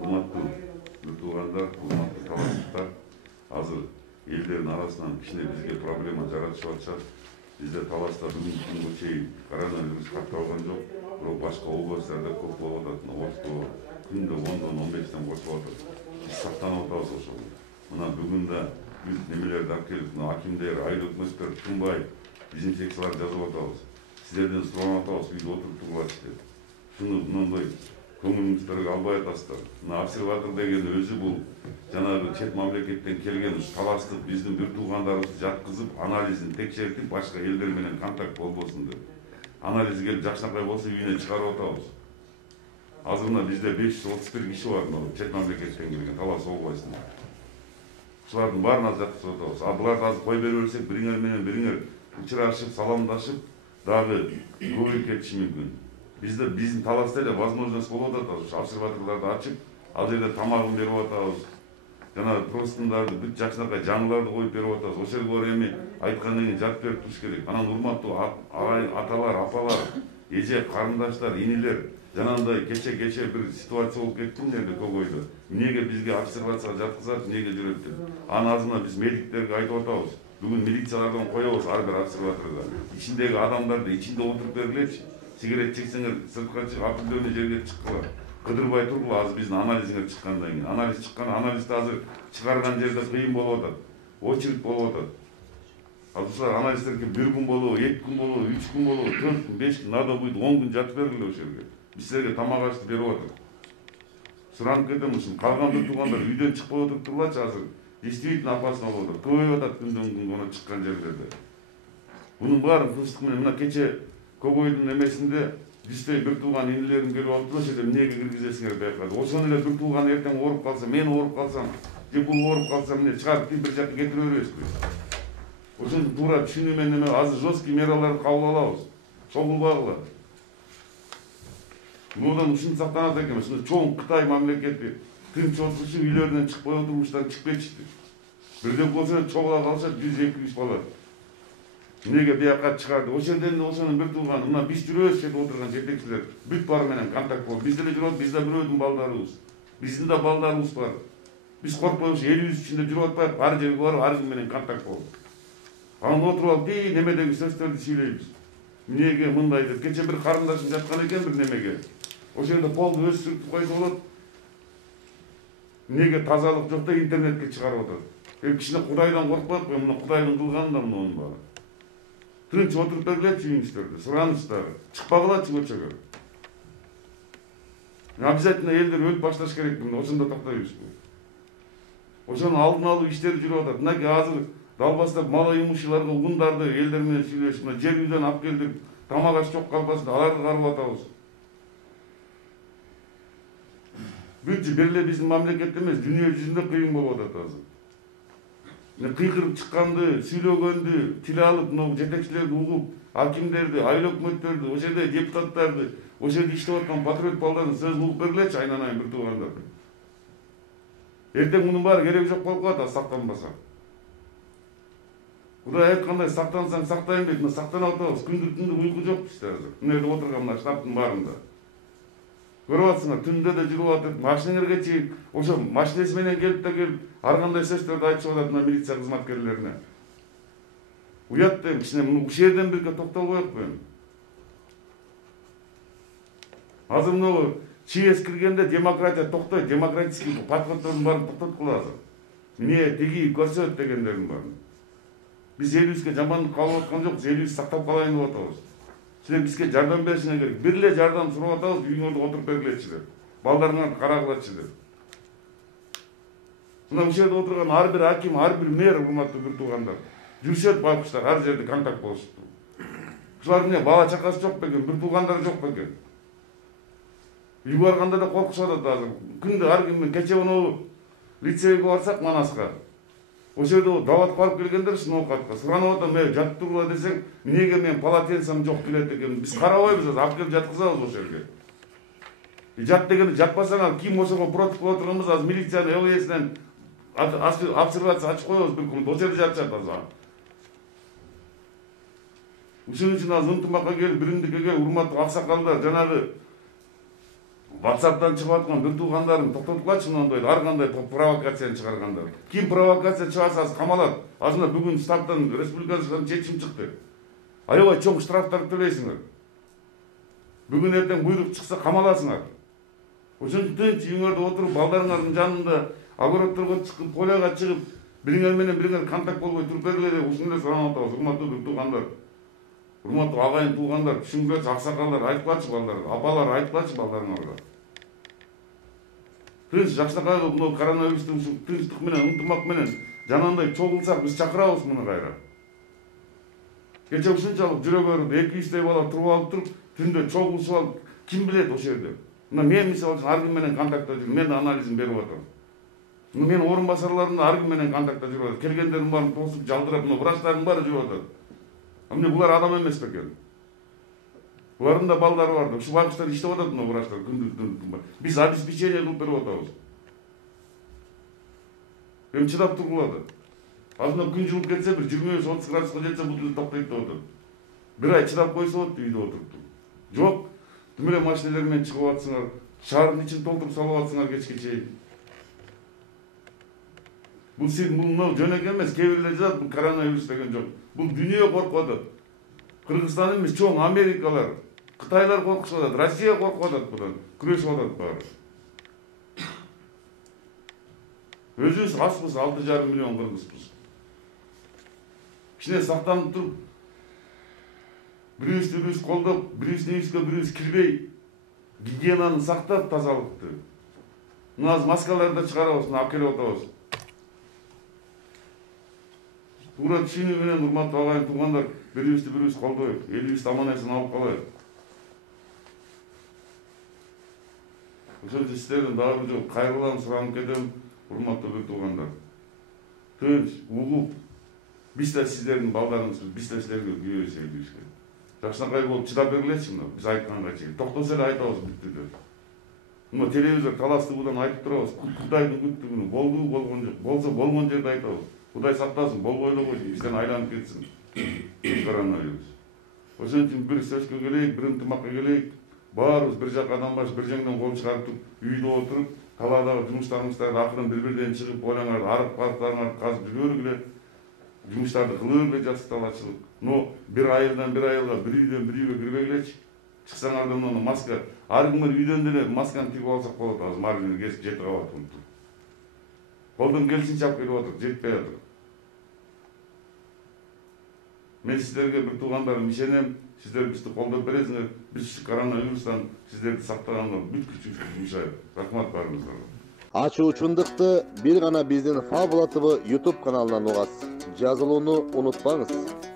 Урматтуу bir туугандар, урматтуу талашчылар, азыр элдердин арасынан кичине бизге проблема жаратышып атышат. Бизде талашта бүгүнкү күнгө чейин коронавирус катталган жок. Бирок башка областтарда көп болуп атат. Орто күндө 10-дон 15тен кошуп атат. Биз сактанып атабыз ошол. Мына бүгүн да биз немелерди алып келип, акимдер, айыл өкмөттөр тынбай дезинфекциялар жазып атабыз. Сиздерден суранып атабыз, үйдө отуруп тургулачы деп. Шуну мындай көңүлүңүздөргө албай атасыздар. Мына обсерватор деген өзү бул жанагы чет мамлекеттен келген таластык биздин бир туугандарыбызды жаткызып, анализин текшертип, башка элдер менен контакт болбосун деп. Анализ келип жакшынакай болсо үйүнө чыгарып атабыз. Азыр мына бизде 531 киши бар, чет мамлекеттен келген талас областында. Ушулардын баарына жаткызып атабыз. А буларды азыр кой берип берсек, бириңер менен бириңер учурашып, саламдашып, дагы көбөйүп кетиши мүмкүн. Bizde bizim Talas'ta da возможность болуп атат, обсерваторларды ачып, ал жерде тамагын берип атабыз. Жана простындарды бүт жакшынакай жаңыларды коюп берип атабыз. Ошол жерге эми айткандан кийин жатып берип туруш керек. Анан урматтуу аталар, апалар, эже, карындаштар, инилер, жанагындай кече бир ситуация болуп кетти мына Көгөйдө. Эмнеге бизге обсервацияга жаткызат, эмнеге жүрөт деп. Аны азырына биз медиктерге айтып атабыз. Бүгүн милициялардан коебуз ар бир обсерваторго. Ичиндеги адамдарды ичинде отуруп бергилечи. Сигарет чексеңер, сыртқа чыгып, определенный жерге чыккыла. Кыдырбай тургула, азыр биздин анализиңер чыккандан кийин. Анализ чыккан, анализди азыр чыгарган жерде кыйын болуп атат. Очередь болуп атат. Ал ушулар анализдерге 1 күн болобу, 2 күн болобу, 3 күн болобу, 4 күн, 5 күн, надо будет 10 күн жатып бергиле ошол жерге. Биз силерге тамак ашты берип атат. Суранып кетем ушун. Калган бир туугандар үйдөн чыкпай отуруп тургулачы азыр. Действительно опасно болуп атат. Көбөйүп атат күндөн күнгө чыккан жерлерде. Бунун баарын тынчтык менен мына кече Көгөйдүн эмесинде 100 бир тууган инилерим келип алыптыр, ошол жерде эмнеге киргизесиңер байкады. Ошону эле бир тууган эртең ооруп калса, мен ооруп калсам, же бул ооруп калса, эмне чыгарып бир жакка кетире беребизби? Ошону туура түшүнүү менен азыр жесткий мераларды кабыл алабыз. Чогулбагыла. Мындан ушуну сактанат экенбиз. Чоң Кытай мамлекети тынч отурушуп, үйлөрүнөн чыкпай отурмуштан чыгып кетишти. Бирден болсо чогула калса 100-200 бала. Эмнеге бияка чыгарды? Ошол жерден ошонун бир тууган, мына биз жүрөбүз жерде отурган жетекчилер бүт бары менен контакт болуп, биз деле жүрөбүз, биз да бирөөдүн балдарыбыз. Биздин да балдарыбыз бар. Биз коркпойбуз, элибиз ичинде жүрүп атпайбы, ар жерге барып, ар ким менен контакт болуп. Анан отуруп алып, немедеги сөздөрдү сүйлөйбүз. Эмнеге мындай деп, кече бир карындашым жаткан экен бир немеге. Ошол жерде полду өзү сүртүп койсо болот. Эмнеге тазалык жок да интернетке чыгарып атат. Кичине Кудайдан коркпайт го, мына Кудайдын кылганы да мунун баары. Тынч отуруп бергилечи үйүңүздөрдө, суранычтагы, чыкпагылачы көчөгө. Обязательно элдер өлүп башташ керек, ошондо токтойбузбу. Ошонун алдын алуу иштери жүрүп атат. Мынакей азыр далбастап мал имущийларга угундарды элдер менен сүйлөшүп, мына жер үйдөн алып келдик, тамак аш жок калбасын, аларды карап атабыз. Бүт бир эле биздин мамлекетте эмес, дүйнө жүзүндө кыйын болуп атат азыр. Кыйкырып чыкканды, сүйлөгөндү, тил алып, мына жетекчилерди угуп, акимдерди, айыл өкмөттөрдү, ошол жерде депутаттарды, ошол жерде иштеп аткан патриот балдардын сөзүн угуп бергилечи, айнанайын бир туугандар. Эртең мунун баары кереги жок болуп калат, сактанбаса. Кудай айткандай сактансаң сактайын дейт, мына сактанып атабыз. Күндү уйку жок бизде азыр. Мына жерде отурган мына штабтын баарында. Көрүп атсыңар, түндө да жүрүп атып, машинеңерге чейин, ошо машинеси менен келип, ар кандай сөздөрдү айтышып атат мына милиция кызматкерлерине. Уят дейм, кичине ушул жерден бирге токтолбоекпу эми. Азыр мына ЧС киргенде демократия токтойт, демократический подходдордун баарын токтоткула азыр. Эмне тиги көрсөт дегендердин баарын. Биз элибизге жамандык кабыл аткан жокпуз, элибизди сактап калайын деп атабыз. Силер бизге жардам беришиңер керек. Бир эле жардам сурап атабыз, үйүңөрдө отуруп бергилечи деп. Балдарыңарды карагылачы деп. Мына ушул жерде отурган ар бир аким, ар бир мэр, урматтуу бир туугандар, жүрүшөт байкуштар, ар жерде контакт болушупту. Ушулар эмне бала чакасы жок бекен, бир туугандары жок бекен. Үй барганда да коркушуп атат азыр. Күндө ар ким кече мына лицейге барсак Манаска. Ошол жерде дават барып келгендер сыноокатка. Суранып атам, жатып тургула десең, эмнеге мен полотенцем жок келет экен. Биз карабайбыз, алып келип жаткызабыз ошол жерге. Жат дегенде жатпасаң, ким ошого против болуп турганбыз, азыр милициянын ЛСнен обсервация ачып коебуз бир күн. Ошол жерде жатышат азыр. Ушун үчүн азыр ынтымакка келип, биримдикке келип, урматтуу аксакалдар, жанагы WhatsApp'tan чыгып аткан бир туугандарың токтотулачы мындай ар кандай провокацияны чыгаргандар. Ким провокация чыгарса камалат. Азында бүгүн штабтан республикалык чечим чыкты. Аябай чоң штрафтар төлөйсүңөр. Бүгүн эртең буйрук чыкса камаласыңар. Ошон тынч үйүңөрдө отуруп балдарыңардын жанында огородторго чыгып, поляга чыгып, бириңер менен бириңер контакт болбой туруп бергиле деп ушуну эле суранып атабыз. Урматтуу туугандар. Урматтуу агайын туугандар, түшүнгүлөчү аксакалдар айтпачы балдарга, апалар айтпачы балдарыңарга. Тынч жакшынакай мына коронавирустун ушу тынчтык менен, ынтымак менен жанагындай чогулсак биз чакырабыз муну кайра. Кече ушунчалык жүрөгү ооруп, 200 бала туруп алып туруп, түндө чогулушуп алып, ким билет ошол жерде. Мына мен мисалы үчүн ар ким менен контактта жүрүм, мен анализин берип атам. Мен орун басарларым да ар ким менен контактта жүрүп атат. Келгендердин баарын тосуп, жалдырап, мына врачтардын баары жүрүп атат. Эмне булар адам эмес бекен? Булардын да балдары бар. Ушу багыштар иштеп атат мына врачтар күндүз-түн. Биз обеспечение кылып берип атабыз. Эми чыдап тургула. Азында күн жылып кетсе, бир 25-30 градуска жетсе, бул деле токтойт деп атат. Бир ай чыдап койсо болот үйдө отуруп. Жок, түм эле машиналар менен чыгып атсыңар, шаардын ичин толтуруп салып атсыңар кечке чейин. Бул жөнөкөй эмес, кээ бирлер жазат, бул коронавирус деген жок. Бул дүйнө коркуп атат. Кыргызстан эмес, чоң Америкалар, Кытайлар коркушуп атат, Россия коркуп атат будан, күрөшүп атат баары. Өзүбүз аспыз, 6,5 миллион кыргызбыз. Кичине сактанып туруп, бирибизди колдоп, бирибиздин үйүбүзгө бирибиз кирбей, гигиенаны сактап, тазалыкты. Мына азыр маскаларды чыгарабыз, алып келип атабыз. Туура түшүнүү менен урматтуу агайын туугандар, бирибиз колдойлук, элибизди аман эсен алып калайлык. Ошон үчүн сиздерден дагы бир жолу кайрылам суранып кетем, урматтуу туугандар. Тынч, угуп, биз да сиздердин балдарыңызбыз, биз да силерге күйөө сейилибизге. Жакшынакай болуп чыдап бергилечи мына, биз айтканга чейин. Токтосо эле айтабыз бүттү деп. Мына телевизор таластыгынан айтып турабыз, Кудайдын күттүгүнү болду, болгон жок, болсо болгон жерде айтабыз. Кудай сактасын, болбой эле койсун, бизден айланып кетсин коронавирус. Ошон үчүн бир сөзгө келейик, бир ынтымакка келейик. Баарыбыз бир жакадан баш, бир жеңден кол чыгарып туруп, үйдө отуруп, талаадагы жумуштарыбызды акырын бири-бирден чыгып, ойлоңор, арык-парыктарыңарды казып жүргөргүлө, жумуштарды кылып жатсыз талаачылык. Но бир айылдан бир айылга, бир үйдөн бир үйгө кирбегилечи. Чыксаңардан мына маска, ар кимге үйдөн деле масканы тигип алсак болот, азыр маржини кесип жетип калат. Колдон келсинче алып келип атат, жетпей атат. Мен сиздерге бир туугандарым ишенем, сиздер бизди колдоп бересиңер, биз коронавирустан сиздерди сактаганга бүт күчүбүздү жумшайбыз. Рахмат баарыңыздарга. Ачуучундукты бир гана биздин Фабула ТВ YouTube каналынан угасыз. Жазылууну унутпаңыз.